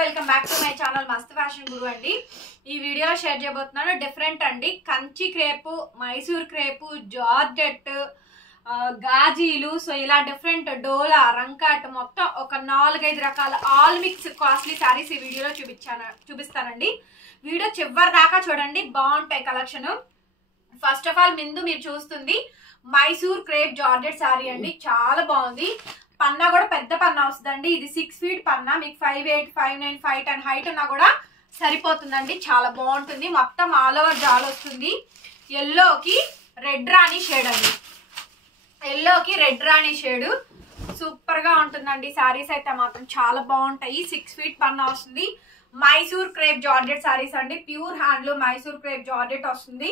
Welcome back to my channel Mast fashion guru అండి. ఈ వీడియోలో షేర్ చేయబోతున్నాను డిఫరెంట్ అండి Kanchi crepe, Mysore crepe, georgette, గాజీలు. సో ఇలా డిఫరెంట్ డోలా, రంకాట్ మొత్తం ఒక 4-5 రకాల ఆల్ మిక్స్ కాస్ట్లీ శారీస్ ఈ వీడియోలో చూపిస్తానండి. వీడియో చివరి దాకా చూడండి, బాగుంటాయి కలెక్షన్. ఫస్ట్ ఆఫ్ ఆల్ ముందు మీరు చూస్తుంది మైసూర్ క్రేప్ జార్జెట్ శారీ అండి, చాలా బాగుంది. పన్నా కూడా పెద్ద పన్నా వస్తుందండి. ఇది 6 feet పన్నా, మీకు 5'8", 5'9", 5'10" హైట్ ఉన్నా కూడా సరిపోతుందండి. చాలా బాగుంటుంది. మొత్తం ఆల్ ఓవర్ జాల్ వస్తుంది. ఎల్లోకి రెడ్ రాణి షేడ్ అండి, ఎల్లోకి రెడ్ రాణి షేడ్ సూపర్ గా ఉంటుందండి. శారీస్ అయితే మాత్రం చాలా బాగుంటాయి. 6 feet పన్నా వస్తుంది. మైసూర్ క్రేప్ జార్జెట్ శారీస్ అండి, pure handloom Mysore crepe georgette వస్తుంది.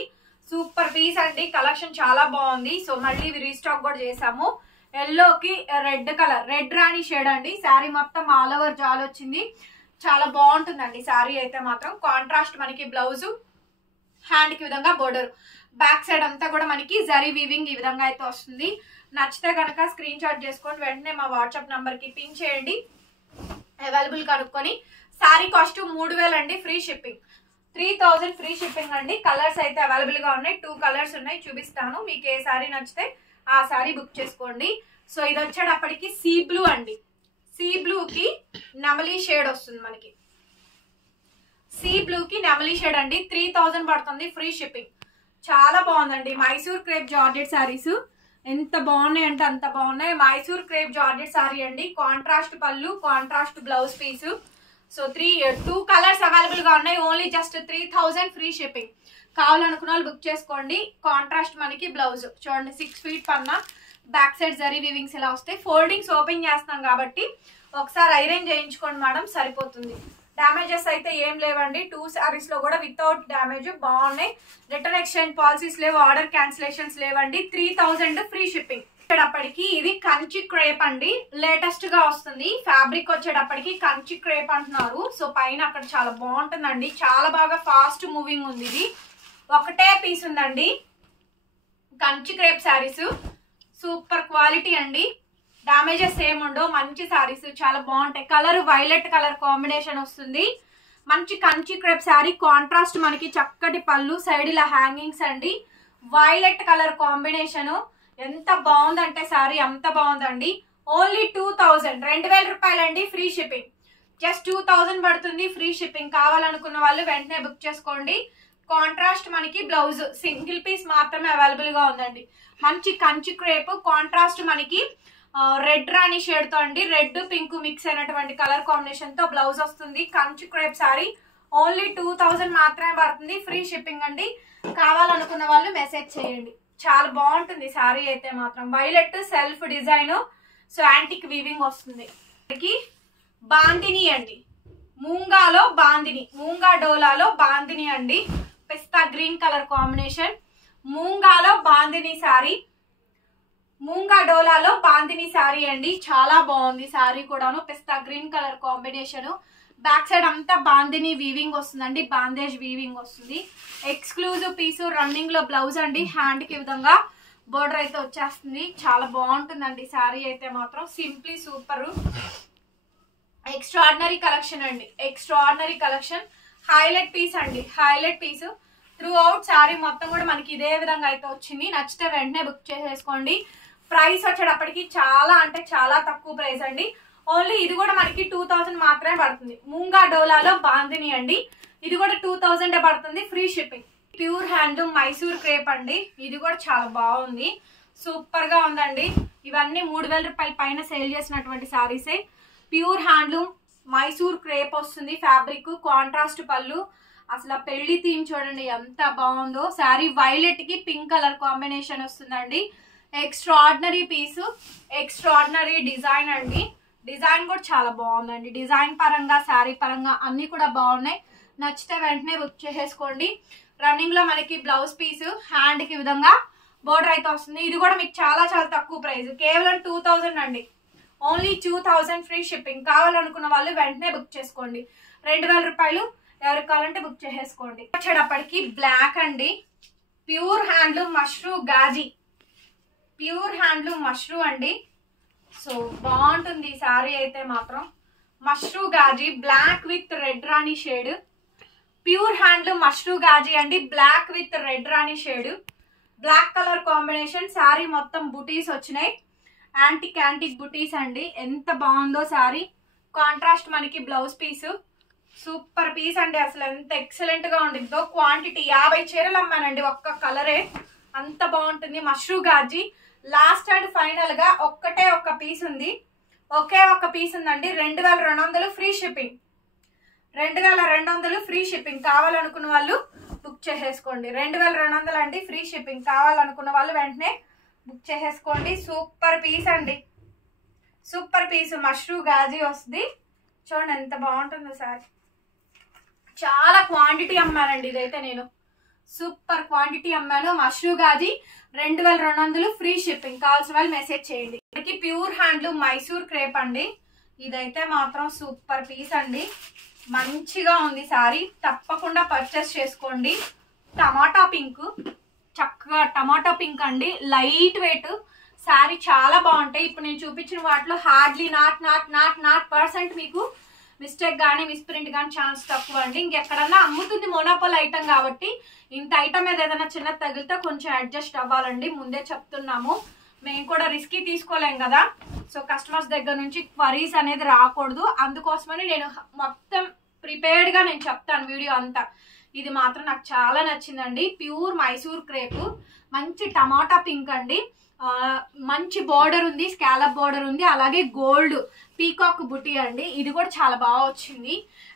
సూపర్ పీస్ అండి, కలెక్షన్ చాలా బాగుంది. సో మళ్ళీ ఇవి రీస్టాక్ కూడా చేసాము. ఎల్లోకి red colour, red rani shade అండి. శారీ మొత్తం ఆల్ ఓవర్ జాల్ వచ్చింది, చాలా బాగుంటుందండి. శారీ అయితే మాత్రం కాంట్రాస్ట్ మనకి బ్లౌజ్, హ్యాండ్ కి విధంగా బోర్డర్, బ్యాక్ సైడ్ అంతా కూడా మనకి జరీ వీవింగ్ ఈ విధంగా అయితే వస్తుంది. నచ్చితే కనుక స్క్రీన్ షాట్ చేసుకొని వెంటనే మా వాట్సాప్ నంబర్ కి పింక్ చేయండి, అవైలబుల్ కనుక్కొని. శారీ కాస్ట్ 3000 అండి, ఫ్రీ షిప్పింగ్. 3000 ఫ్రీ షిప్పింగ్ అండి. కలర్స్ అయితే అవైలబుల్ గా ఉన్నాయి, 2 కలర్స్ ఉన్నాయి, చూపిస్తాను. మీకు ఏ శారీ నచ్చితే ఆ శారీ బుక్ చేసుకోండి. సో ఇది వచ్చేటప్పటికి సీ బ్లూ అండి, సీ బ్లూ కి నెమలీ షేడ్ వస్తుంది మనకి. సీ బ్లూ కి నెమలీ షేడ్ అండి, 3000 పడుతుంది, ఫ్రీ షిప్పింగ్. చాలా బాగుందండి. మైసూర్ క్రేప్ జార్జెట్ శారీస్ ఎంత బాగున్నాయి అంటే అంత బాగున్నాయి. మైసూర్ క్రేప్ జార్జెట్ శారీ అండి, కాంట్రాస్ట్ పళ్ళు, contrast blouse piece. So 2 colours available గా ఉన్నాయి. Only just 3000 free shipping. కావాలనుకున్న వాళ్ళు బుక్ చేసుకోండి. కాంట్రాస్ట్ మనకి బ్లౌజ్ చూడండి, 6 feet పన్నా, బ్యాక్ సైడ్ జరీ వీవింగ్స్ ఇలా వస్తాయి. ఫోల్డింగ్స్ ఓపెన్ చేస్తాం కాబట్టి ఒకసారి ఐరన్ చేయించుకోండి మేడం, సరిపోతుంది. డ్యామేజెస్ అయితే ఏం లేవండి. 2 శారీస్ లో కూడా వితౌట్ డ్యామేజ్ బాగున్నాయి. రిటర్న్ ఎక్స్చేంజ్ పాలసీస్ లేవు, ఆర్డర్ క్యాన్సిలేషన్స్ లేవండి. 3000 ఫ్రీ షిప్పింగ్. వచ్చేటప్పటికి ఇది కంచి క్రేప్ అండి, లేటెస్ట్ గా వస్తుంది. ఫ్యాబ్రిక్ వచ్చేటప్పటికి కంచి క్రేప్ అంటున్నారు. సో పైన అక్కడ చాలా బాగుంటుందండి, చాలా బాగా ఫాస్ట్ మూవింగ్ ఉంది. ఇది ఒకటే పీస్ ఉందండి. Kanchi crepe saris super quality అండి, డామేజెస్ ఏముండవు, మంచి శారీస్ చాలా బాగుంటాయి. కలర్ వైలెట్ కలర్ కాంబినేషన్ వస్తుంది. మంచి కంచి క్రేప్ శారీ, కాంట్రాస్ట్ మనకి చక్కటి పళ్ళు, సైడ్ ఇలా హ్యాంగింగ్స్ అండి. వైలెట్ కలర్ కాంబినేషన్ ఎంత బాగుందంటే శారీ అంత బాగుందండి. ఓన్లీ 2000, 2000 రూపాయలండి, ఫ్రీ షిప్పింగ్. జస్ట్ 2000 పడుతుంది, ఫ్రీ షిప్పింగ్. కావాలనుకున్న వాళ్ళు వెంటనే బుక్ చేసుకోండి. కాంట్రాస్ట్ మనకి బ్లౌజ్, సింగిల్ పీస్ మాత్రమే అవైలబుల్ గా ఉందండి. మంచి కంచి క్రేప్, కాంట్రాస్ట్ మనకి రెడ్ రాణి షేడ్ తో అండి, రెడ్ పింక్ మిక్స్ అయినటువంటి కలర్ కాంబినేషన్ తో బ్లౌజ్ వస్తుంది. కంచి క్రేప్ శారీ ఓన్లీ 2000 మాత్రమే పడుతుంది, ఫ్రీ షిప్పింగ్ అండి. కావాలనుకున్న వాళ్ళు మెసేజ్ చేయండి. చాలా బాగుంటుంది శారీ అయితే మాత్రం. Violet self design, so antique weaving వస్తుంది. బాందిని అండి, మూంగాలో బాందిని, మూంగా డోలాలో బాందిని అండి. పిస్తా గ్రీన్ కలర్ కాంబినేషన్, మూంగాలో బాందిని శారీ, మూంగా డోలాలో బాందిని శారీ అండి. చాలా బాగుంది శారీ కూడాను. Pista green colour combination, back side అంతా బాందిని వీవింగ్ వస్తుందండి, బాందేజ్ వీవింగ్ వస్తుంది. ఎక్స్క్లూజివ్ పీస్, రన్నింగ్ లో బ్లౌజ్ అండి, హ్యాండ్ కి విధంగా బోర్డర్ అయితే వచ్చేస్తుంది. చాలా బాగుంటుందండి శారీ అయితే మాత్రం. సింప్లీ సూపర్, ఎక్స్ట్రాడినరీ కలెక్షన్ అండి, ఎక్స్ట్రాడినరీ కలెక్షన్. హైలైట్ పీస్ అండి, highlight piece. Throughout sari మొత్తం కూడా మనకి ఇదే విధంగా అయితే వచ్చింది. నచ్చితే వెంటనే బుక్ చేసేసుకోండి. ప్రైస్ వచ్చేటప్పటికి చాలా అంటే చాలా తక్కువ ప్రైస్ అండి. ఓన్లీ ఇది కూడా మనకి 2000 మాత్రమే పడుతుంది. మూంగా డోలాలో బాందిని అండి, ఇది కూడా 2000 పడుతుంది, free shipping. Pure handloom Mysore crepe అండి, ఇది కూడా చాలా బాగుంది, సూపర్ గా ఉందండి. ఇవన్నీ 3000 రూపాయల పైన సేల్ చేసినటువంటి శారీసే. ప్యూర్ హ్యాండ్లూమ్ మైసూర్ క్రేప్ వస్తుంది. ఫ్యాబ్రిక్, కాంట్రాస్ట్ పళ్ళు, అసలు పెళ్లి థీమ్ చూడండి ఎంత బాగుందో. శారీ వైలెట్ కి పింక్ కలర్ కాంబినేషన్ వస్తుందండి. ఎక్స్ట్రాడినరీ పీస్, ఎక్స్ట్రాడినరీ డిజైన్ అండి. డిజైన్ కూడా చాలా బాగుందండి. డిజైన్ పరంగా, శారీ పరంగా అన్ని కూడా బాగున్నాయి. నచ్చితే వెంటనే బుక్ చేసేసుకోండి. రన్నింగ్ లో మనకి బ్లౌజ్ పీస్, హ్యాండ్ కి విధంగా బోర్డర్ అయితే వస్తుంది. ఇది కూడా మీకు చాలా చాలా తక్కువ ప్రైస్, కేవలం 2000 అండి, ఓన్లీ 2000 ఫ్రీ షిప్పింగ్. కావాలనుకున్న వాళ్ళు వెంటనే బుక్ చేసుకోండి. 2000 రూపాయలు, ఎవరికి కావాలంటే బుక్ చేసేసుకోండి. వచ్చేటప్పటికి బ్లాక్ అండి, pure handloom mashru gaji, pure handloom mashru అండి. సో బాగుంటుంది శారీ అయితే మాత్రం. Mashru gaji black with red rani shade, pure handloom mashru gaji అండి, black with red rani shade, black colour combination. Sari మొత్తం బుటీస్ వచ్చినాయి, యాంటిక్ బుటీస్ అండి. ఎంత బాగుందో శారీ. కాంట్రాస్ట్ మనకి బ్లౌజ్ పీస్, సూపర్ పీస్ అండి. అసలు ఎంత ఎక్సలెంట్ గా ఉండిద్దో. క్వాంటిటీ 50 చీరలు అమ్మానండి ఒక్క కలరే, అంత బాగుంటుంది. Mashru gaji last and final గా ఒక్కటే ఒక్క పీస్ ఉంది, ఒకే ఒక్క పీస్ ఉందండి. 2200 ఫ్రీ షిప్పింగ్, 2200 ఫ్రీ షిప్పింగ్. కావాలనుకున్న వాళ్ళు బుక్ చేసేసుకోండి. 2200 అండి ఫ్రీ షిప్పింగ్. కావాలనుకున్న వాళ్ళు వెంటనే బుక్ చేసేసుకోండి. సూపర్ పీస్ అండి, సూపర్ పీస్. మష్రూ గాజీ వస్తుంది. చూడండి ఎంత బాగుంటుందో సారీ. చాలా క్వాంటిటీ అమ్మానండి ఇదైతే నేను, సూపర్ క్వాంటిటీ అమ్మాను. Mashru gaji 2200 free shipping. కావాల్సిన వాళ్ళు మెసేజ్ చేయండి. మనకి ప్యూర్ హ్యాండ్లూమ్ మైసూర్ క్రేప్ అండి. ఇదైతే మాత్రం సూపర్ పీస్ అండి, మంచిగా ఉంది సారీ. తప్పకుండా పర్చేస్ చేసుకోండి. టమాటా పింక్, చక్కగా టమాటా పింక్ అండి, లైట్ వెయిట్ శారీ, చాలా బాగుంటాయి. ఇప్పుడు నేను చూపించిన వాటిలో హార్డ్లీ నాట్ పర్సెంట్ మీకు మిస్టేక్ కానీ మిస్ప్రింట్ కానీ ఛాన్స్ తక్కువ అండి. ఇంకెక్కడన్నా అమ్ముతుంది మోనోపోల్ ఐటమ్ కాబట్టి ఇంత ఐటమ్ మీద ఏదైనా చిన్న తగిలితే కొంచెం అడ్జస్ట్ అవ్వాలండి, ముందే చెప్తున్నాము. మేము కూడా రిస్కీ తీసుకోలేం కదా, సో కస్టమర్స్ దగ్గర నుంచి క్వరీస్ అనేది రాకూడదు. అందుకోసమని నేను మొత్తం ప్రిపేర్డ్ గా నేను చెప్తాను వీడియో అంతా. ఇది మాత్రం నాకు చాలా నచ్చిందండి. ప్యూర్ మైసూర్ క్రేప్, మంచి టమాటా పింక్ అండి, మంచి బోర్డర్ ఉంది, స్కాలప్ బోర్డర్ ఉంది, అలాగే గోల్డ్ పీకాక్ బుటీ అండి. ఇది కూడా చాలా బాగా వచ్చింది.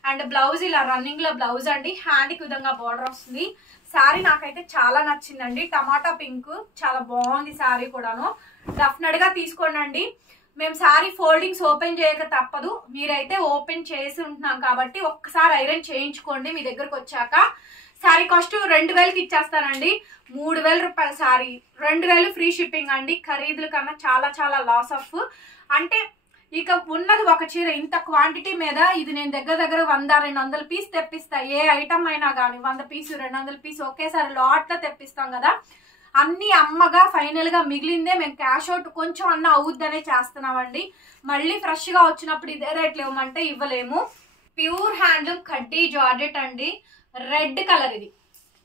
అండ్ బ్లౌజ్ ఇలా రన్నింగ్ లో బ్లౌజ్ అండి, హ్యాండ్ కి విధంగా బోర్డర్ వస్తుంది. శారీ నాకైతే చాలా నచ్చిందండి. టమాటా పింక్ చాలా బాగుంది శారీ కూడాను. డెఫినెట్ గా తీసుకోండి. మేము శారీ ఫోల్డింగ్స్ ఓపెన్ చేయక తప్పదు, మీరైతే ఓపెన్ చేసి ఉంటున్నాం కాబట్టి ఒక్కసారి ఐరన్ చేయించుకోండి. మీ దగ్గరకు వచ్చాక శారీ కాస్ట్ 2000కి ఇచ్చేస్తానండి. 3000 రూపాయల శారీ, 2000 ఫ్రీ షిప్పింగ్ అండి. ఖరీదుల కన్నా చాలా చాలా లాస్ ఆఫ్. అంటే ఇక ఉన్నది ఒక చీర, ఇంత క్వాంటిటీ మీద ఇది నేను దగ్గర 100-200 పీస్ తెప్పిస్తా. ఏ ఐటమ్ అయినా కానీ 100 పీసు 200 పీసు ఒకేసారి లాట్ లో తెప్పిస్తాం కదా. అన్ని అమ్మగా ఫైనల్ గా మిగిలిందే మేము క్యాష్ అవుట్ కొంచెం అన్న అవుద్దనే చేస్తున్నామండి. మళ్ళీ ఫ్రెష్ గా వచ్చినప్పుడు ఇదే రేట్లు ఇవ్వమంటే ఇవ్వలేము. ప్యూర్ హ్యాండ్లూమ్ కడ్డీ జార్జెట్ అండి, రెడ్ కలర్ ఇది.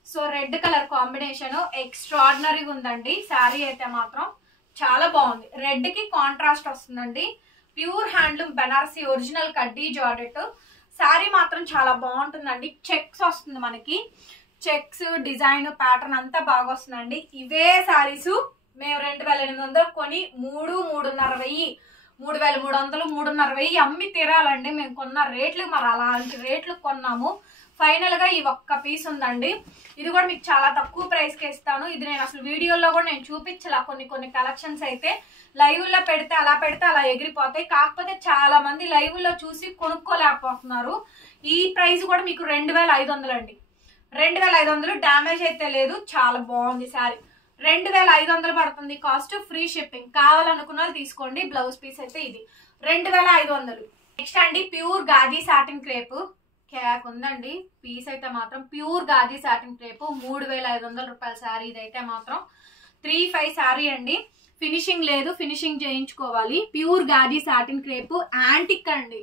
సో రెడ్ కలర్ కాంబినేషన్ ఎక్స్ట్రాడినరీగా ఉందండి. శారీ అయితే మాత్రం చాలా బాగుంది, రెడ్ కి కాంట్రాస్ట్ వస్తుందండి. ప్యూర్ హ్యాండ్లూమ్ బెనారసీ ఒరిజినల్ కడ్డీ జార్జెట్ శారీ మాత్రం చాలా బాగుంటుందండి. చెక్స్ వస్తుంది మనకి, చెక్స్ డిజైన్ ప్యాటర్న్ అంతా బాగా వస్తుందండి. ఇవే శారీస్ మేము 2800 కొని 3,500 3,300 అమ్మి తీరాలండి. మేము కొన్న రేట్లు మరి అలాంటి రేట్లు కొన్నాము. ఫైనల్ గా ఈ ఒక్క పీస్ ఉందండి. ఇది కూడా మీకు చాలా తక్కువ ప్రైస్ కి ఇస్తాను. ఇది నేను అసలు వీడియోలో కూడా నేను చూపించలా. కొన్ని కలెక్షన్స్ అయితే లైవ్ లో పెడితే అలా ఎగిరిపోతాయి. కాకపోతే చాలా మంది లైవ్ లో చూసి కొనుక్కోలేకపోతున్నారు. ఈ ప్రైస్ కూడా మీకు 2500 అండి, 2500. డ్యామేజ్ అయితే లేదు, చాలా బాగుంది శారీ. 2500 పడుతుంది కాస్ట్, ఫ్రీ షిప్పింగ్. కావాలనుకున్న వాళ్ళు తీసుకోండి. బ్లౌజ్ పీస్ అయితే ఇది 2500. నెక్స్ట్ అండి ప్యూర్ గాజీ సాటిన్ క్రేప్ క్యాక్ ఉందండి. పీస్ అయితే మాత్రం ప్యూర్ గాజీ సాటిన్ క్రేప్ 3500 రూపాయల శారీ. ఇదైతే మాత్రం 3-5 శారీ అండి. ఫినిషింగ్ లేదు, ఫినిషింగ్ చేయించుకోవాలి. Pure gaji satin crepe antique అండి.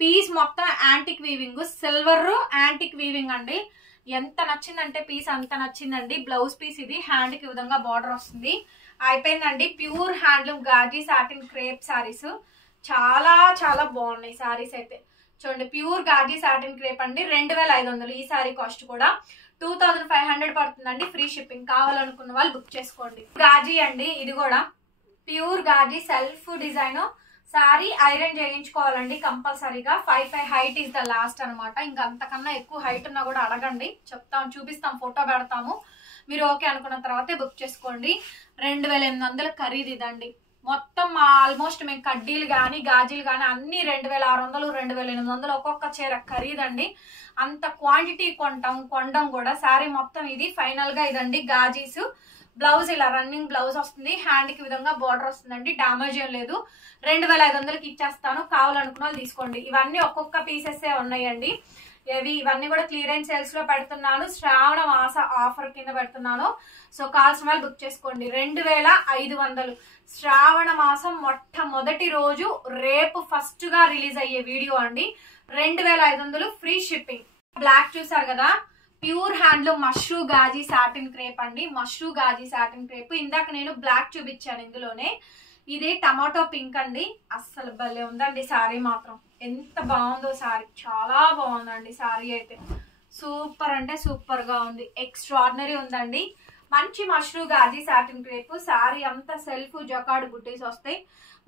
పీస్ మొత్తం antique weaving, silver antique weaving అండి. ఎంత నచ్చిందంటే పీస్ అంత నచ్చిందండి. బ్లౌజ్ పీస్ ఇది, హ్యాండ్ కి విధంగా బార్డర్ వస్తుంది. అయిపోయిందండి. Pure handloom gaji satin crepe saris చాలా చాలా బాగున్నాయి శారీస్ అయితే. చూడండి ప్యూర్ గాజీ సాటిన్ క్రేప్ అండి, 2500. ఈ శారీ కాస్ట్ కూడా 2500 పడుతుందండి, ఫ్రీ షిప్పింగ్. కావాలనుకున్న వాళ్ళు బుక్ చేసుకోండి. గాజీ అండి, ఇది కూడా pure gaji self design sari. Iron చేయించుకోవాలండి కంపల్సరీగా. 5'5" హైట్ ఇస్ ద లాస్ట్ అనమాట. ఇంకా అంతకన్నా ఎక్కువ హైట్ ఉన్నా కూడా అడగండి, చెప్తాం, చూపిస్తాం, ఫోటో పెడతాము. మీరు ఓకే అనుకున్న తర్వాతే బుక్ చేసుకోండి. 2800 ఖరీదు ఇదండి. మొత్తం ఆల్మోస్ట్ మేము కడ్డీలు కానీ గాజీలు కానీ అన్ని 2600 2800 ఒక్కొక్క చీర ఖరీదండి. అంత క్వాంటిటీ కొండం కూడా. శారీ మొత్తం ఇది ఫైనల్ గా ఇదండి గాజీస్. బ్లౌజ్ ఇలా రన్నింగ్ బ్లౌజ్ వస్తుంది, హ్యాండ్ కి విధంగా బార్డర్ వస్తుందండి. డామేజ్ ఏం లేదు. 2500కి ఇచ్చేస్తాను. కావాలనుకున్న వాళ్ళు తీసుకోండి. ఇవన్నీ ఒక్కొక్క పీసెస్ ఉన్నాయండి. ఇవన్నీ కూడా క్లియరెన్స్ సేల్స్ లో పెడుతున్నాను, శ్రావణ మాస ఆఫర్ కింద పెడుతున్నాను. సో కావాల్సిన వాళ్ళు బుక్ చేసుకోండి. 2500 శ్రావణ మాసం మొట్టమొదటి రోజు రేపు ఫస్ట్ గా రిలీజ్ అయ్యే వీడియో అండి. 2500 ఫ్రీ షిప్పింగ్. బ్లాక్ చూసారు కదా, pure handloom mashru gaji satin crepe అండి. మష్రూ గాజీ సాటిన్ క్రేప్ ఇందాక నేను బ్లాక్ చూపించాను, ఇందులోనే ఇది టమాటో పింక్ అండి. అస్సలు భలే ఉందండి సారీ మాత్రం, ఎంత బాగుందో సారీ, చాలా బాగుందండి సారీ అయితే. సూపర్ అంటే సూపర్ గా ఉంది, ఎక్స్ట్రాడినరీ ఉందండి. మంచి మష్రూ గాజీ సాటిన్ క్రేప్. సారీ అంతా సెల్ఫ్ జకార్డ్ బుటీస్ వస్తాయి,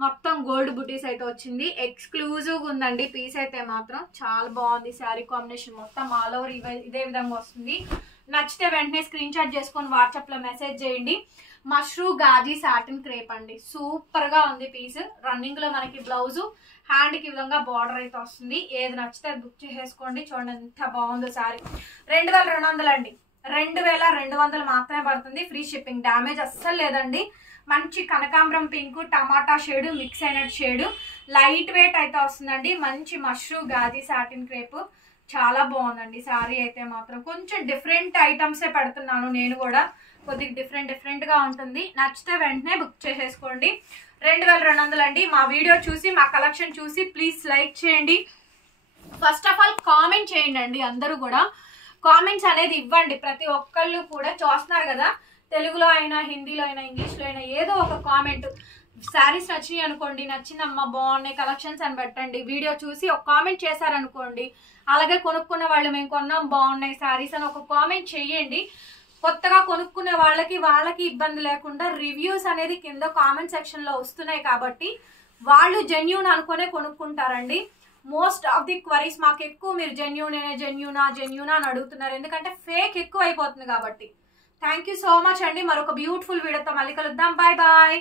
మొత్తం గోల్డ్ బుటీస్ అయితే వచ్చింది. ఎక్స్క్లూజివ్ ఉందండి పీస్ అయితే మాత్రం, చాలా బాగుంది. శారీ కాంబినేషన్ మొత్తం ఆల్ ఓవర్ ఇదే విధంగా వస్తుంది. నచ్చితే వెంటనే స్క్రీన్ షాట్ చేసుకొని వాట్సాప్ లో మెసేజ్ చేయండి. మష్రూ గాజీ సాటిన్ క్రేప్ అండి, సూపర్ గా ఉంది పీస్. రన్నింగ్ లో మనకి బ్లౌజ్, హ్యాండ్ కి విధంగా బార్డర్ అయితే వస్తుంది. ఏది నచ్చితే బుక్ చేసేసుకోండి. చూడండి ఎంత బాగుందో సారీ. 2200 అండి, 2200 మాత్రమే పడుతుంది. ఫ్రీ షిప్పింగ్, డ్యామేజ్ అస్సలు లేదండి. మంచి కనకాంబరం పింక్, టమాటా షేడ్ మిక్స్ అయిన షేడ్, లైట్ వెయిట్ అయితే వస్తుందండి. మంచి మష్రూ గాజీ సాటిన్ క్రేప్, చాలా బాగుందండి సారీ అయితే మాత్రం. కొంచెం డిఫరెంట్ ఐటమ్సే పెడుతున్నాను నేను కూడా, కొద్దిగా డిఫరెంట్ గా ఉంటుంది. నచ్చితే వెంటనే బుక్ చేసేసుకోండి. 2200 అండి. మా వీడియో చూసి, మా కలెక్షన్ చూసి ప్లీజ్ లైక్ చేయండి. ఫస్ట్ ఆఫ్ ఆల్ కామెంట్ చేయండి అండి, అందరూ కూడా కామెంట్స్ అనేది ఇవ్వండి. ప్రతి ఒక్కళ్ళు కూడా చూస్తున్నారు కదా, తెలుగులో అయినా, హిందీలో అయినా, ఇంగ్లీష్లో అయినా ఏదో ఒక కామెంట్. శారీస్ నచ్చినాయి అనుకోండి, నచ్చిందమ్మా బాగున్నాయి కలెక్షన్స్ అని పెట్టండి. వీడియో చూసి ఒక కామెంట్ చేశారనుకోండి, అలాగే కొనుక్కున్న వాళ్ళు మేము కొన్నాం బాగున్నాయి శారీస్ అని ఒక కామెంట్ చేయండి. కొత్తగా కొనుక్కునే వాళ్ళకి ఇబ్బంది లేకుండా రివ్యూస్ అనేది కింద కామెంట్ సెక్షన్ లో వస్తున్నాయి కాబట్టి వాళ్ళు జెన్యూన్ అనుకునే కొనుక్కుంటారండి. మోస్ట్ ఆఫ్ ది క్వరీస్ మాకు ఎక్కువ మీరు జెన్యూనా అని అడుగుతున్నారు, ఎందుకంటే ఫేక్ ఎక్కువ అయిపోతుంది కాబట్టి. థ్యాంక్ యూ సో మచ్ అండి. మరొక బ్యూటిఫుల్ వీడియోతో మళ్ళీ కలుద్దాం. Bye bye.